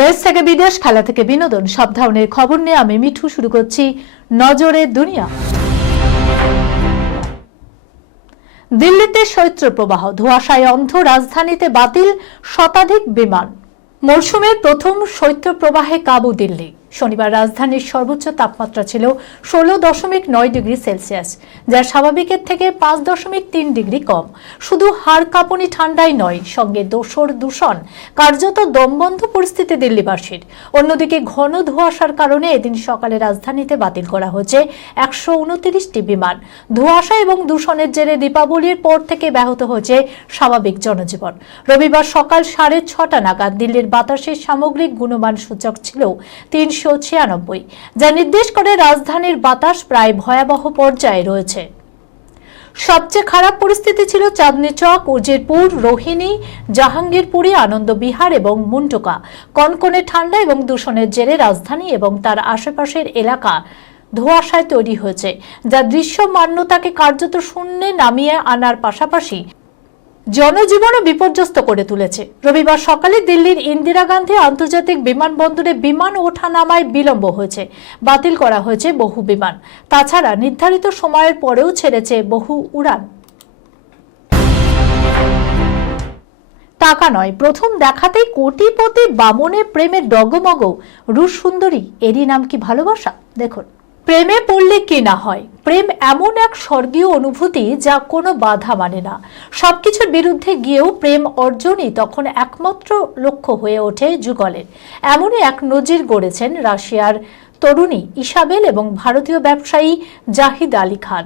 দেশ থেকে বিদেশ, খেলা থেকে বিনোদন, সব ধরনের খবর নিয়ে আমি মিঠু শুরু করছি নজরে দুনিয়া। দিল্লিতে শৈত্যপ্রবাহ, ধোঁয়াশায় অন্ধ, রাজধানীতে বাতিল শতাধিক বিমান। মৌসুমের প্রথম শৈত্যপ্রবাহে কাবু দিল্লি। শনিবার রাজধানীর সর্বোচ্চ তাপমাত্রা ছিল 16.9 ডিগ্রি সেলসিয়াস, যা স্বাভাবিকের থেকে 5.3 ডিগ্রি কম। শুধু হাড় কাঁপুনি ঠান্ডাই নয়, সঙ্গে দোসর দূষণ, কার্যত দমবন্ধ পরিস্থিতি দিল্লিবাসীর। অন্যদিকে ঘন ধোঁয়াশার কারণে এদিন সকালে রাজধানীতে বাতিল করা হয়েছে 129টি বিমান। ধোঁয়াশা এবং দূষণের জেরে দীপাবলির পর থেকে ব্যাহত হয়েছে স্বাভাবিক জনজীবন। রবিবার সকাল 6:30 নাগাদ দিল্লির বাতাসের সামগ্রিক গুণমান সূচক ছিল 396, যা নির্দেশ করে রাজধানীর বাতাস প্রায় ভয়াবহ পর্যায়ে রয়েছে। সবচেয়ে খারাপ পরিস্থিতি ছিল চাঁদনী চক, উজিরপুর, রোহিণী, জাহাঙ্গীরপুরী, আনন্দ বিহার এবং মুন্টুকা। কনকনে ঠান্ডা এবং দূষণের জেরে রাজধানী এবং তার আশেপাশের এলাকা ধোঁয়াশায় তৈরি হয়েছে, যা দৃশ্যমানতাকে কার্যত শূন্যে নামিয়ে আনার পাশাপাশি জনজীবনও বিপর্যস্ত করে তুলেছে। রবিবার সকালে দিল্লির ইন্দিরা গান্ধী আন্তর্জাতিক বিমানবন্দরে বিমান ওঠানামায় বিলম্ব হয়েছে, বাতিল করা হয়েছে বহু বিমান। তাছাড়া নির্ধারিত সময়ের পরেও ছেড়েছে বহু উড়ান। টাকা নয়, প্রথম দেখাতেই কোটিপতি বামনে প্রেমের ডগমগ রুশ সুন্দরী, এরই নাম কি ভালোবাসা? দেখুন, প্রেমে পড়লে কি না হয়। প্রেম এমন এক স্বর্গীয় অনুভূতি যা কোনো বাধা মানে না। সবকিছুর বিরুদ্ধে গিয়েও প্রেম অর্জনই তখন একমাত্র লক্ষ্য হয়ে ওঠে যুগলের। এমনই এক নজির গড়েছেন রাশিয়ার তরুণী ইসাবেল এবং ভারতীয় ব্যবসায়ী জাহিদ আলী খান।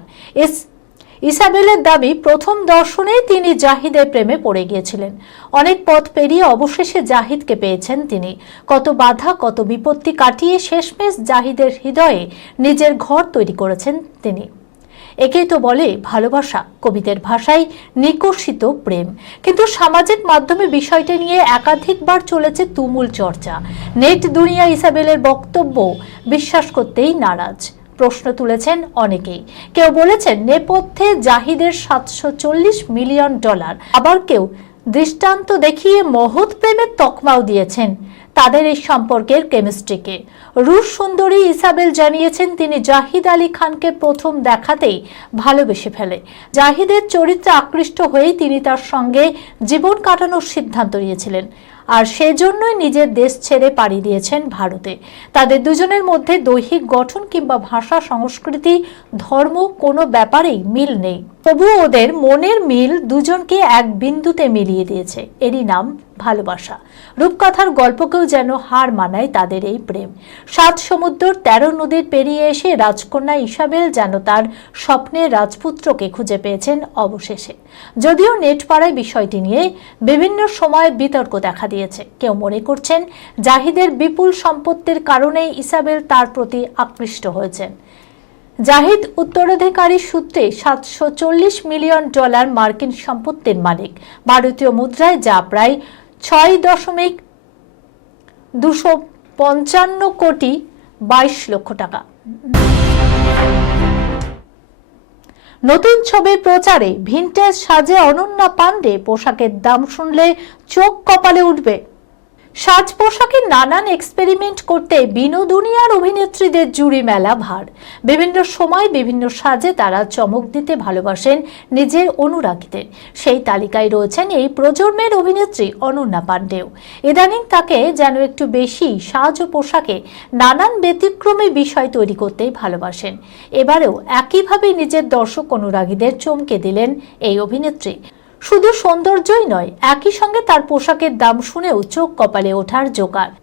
ইসাবেলের দাবি, প্রথম দর্শনেই তিনি জাহিদের প্রেমে পড়ে গিয়েছিলেন। অনেক পথ পেরিয়ে অবশেষে জাহিদকে পেয়েছেন তিনি। কত বাধা, কত বিপত্তি কাটিয়ে শেষমেশ জাহিদের হৃদয়ে নিজের ঘর তৈরি করেছেন তিনি। একেই তো বলে ভালোবাসা, কবিদের ভাষায় নিকষিত প্রেম। কিন্তু সামাজিক মাধ্যমে বিষয়টি নিয়ে একাধিকবার চলেছে তুমুল চর্চা। নেট দুনিয়া ইসাবেলের বক্তব্য বিশ্বাস করতেই নারাজ। প্রশ্ন তুলেছেন অনেকেই। কেউ বলেছেন নেপথ্যে জাহিদের $740 মিলিয়ন, আবার কেউ দৃষ্টান্ত দেখিয়ে মহৎ প্রেমের তকমাও দিয়েছেন তাদের এই সম্পর্কের কেমিস্ট্রিকে। রুশ সুন্দরী ইসাবেল জানিয়েছেন, তিনি জাহিদ আলী খানকে প্রথম দেখাতেই ভালোবেসে ফেলে। জাহিদের চরিত্রে আকৃষ্ট হয়েই তিনি তার সঙ্গে জীবন কাটানোর সিদ্ধান্ত নিয়েছিলেন, আর সেজন্যই নিজের দেশ ছেড়ে পাড়ি দিয়েছেন ভারতে। তাদের দুজনের মধ্যে দৈহিক গঠন কিংবা ভাষা, সংস্কৃতি, ধর্ম কোনো ব্যাপারেই মিল নেই। তবু ওদের মনের মিল দুজনকে এক বিন্দুতে মিলিয়ে দিয়েছে, এরই নাম ভালোবাসা। রূপকথার গল্পকেও যেন হার মানায় তাদের এই প্রেম। 7 সমুদ্র 13 নদীর পেরিয়ে এসে রাজকন্যা ইসাবেল যেন তার স্বপ্নের রাজপুত্রকে খুঁজে পেয়েছেন অবশেষে। যদিও নেট পাড়ায় বিষয়টি নিয়ে বিভিন্ন সময়ে বিতর্ক দেখা দিয়েছে। কেউ মনে করছেন জাহিদের বিপুল সম্পত্তির কারণেই ইসাবেল তার প্রতি আকৃষ্ট হয়েছেন। জাহিদ উত্তরাধিকারী সূত্রে $740 মিলিয়ন মার্কিন সম্পত্তির মালিক, ভারতীয় মুদ্রায় যা প্রায় 6.255 কোটি 22 লক্ষ টাকা। নতুন ছবির প্রচারে ভিনটেজ সাজে অনন্যা পান্ডে, পোশাকের দাম শুনলে চোখ কপালে উঠবে। সাজ পোশাকে নানান এক্সপেরিমেন্ট করতে বিনোদুনিয়ার অভিনেত্রীদের জুড়ি মেলা ভার। বিভিন্ন সময় বিভিন্ন সাজে তারা চমক দিতে ভালোবাসেন নিজের অনুরাগীদের। সেই তালিকায় রয়েছেন এই প্রজন্মের অভিনেত্রী অনন্যা পান্ডেও। ইদানিং তাকে যেন একটু বেশি সাজ ও পোশাকে নানান ব্যতিক্রমী বিষয় তৈরি করতেই ভালোবাসেন। এবারেও একইভাবে নিজের দর্শক অনুরাগীদের চমকে দিলেন এই অভিনেত্রী। শুধু সৌন্দর্যই নয়, একই সঙ্গে তার পোশাকের দাম শুনেও চোখ কপালে ওঠার জোগাড়।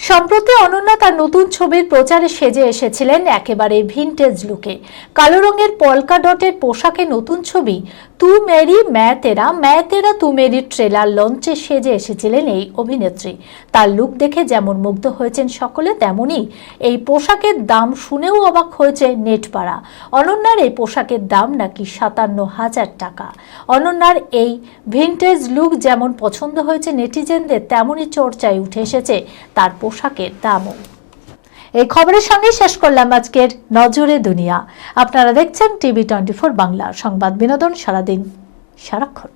সম্প্রতি অনন্যা তার নতুন ছবির প্রচারে সেজে এসেছিলেন একেবারে ভিনটেজ লুকে। কালো রঙের পলকা ডটের পোশাকে নতুন ছবি তু মেরি मैं तेरा तू मेरी ট্রেলার লঞ্চে সেজে এসেছিলেন এই অভিনেত্রী। তার লুক দেখে যেমন মুগ্ধ হয়েছেন সকলে, তেমনি এই পোশাকের দাম শুনেও অবাক হয়েছে নেটপাড়া। অনন্যার এই পোশাকের দাম নাকি 57,000 টাকা। অনন্যার এই ভিনটেজ লুক যেমন পছন্দ হয়েছে নেটিজেনদের, তেমনই চর্চায় উঠে এসেছে তার পোশাকের দামও। এই খবরের সঙ্গে শেষ করলাম আজকের নজরে দুনিয়া। আপনারা দেখছেন টিভি 24 বাংলা, সংবাদ বিনোদন সারাদিন সারাক্ষণ।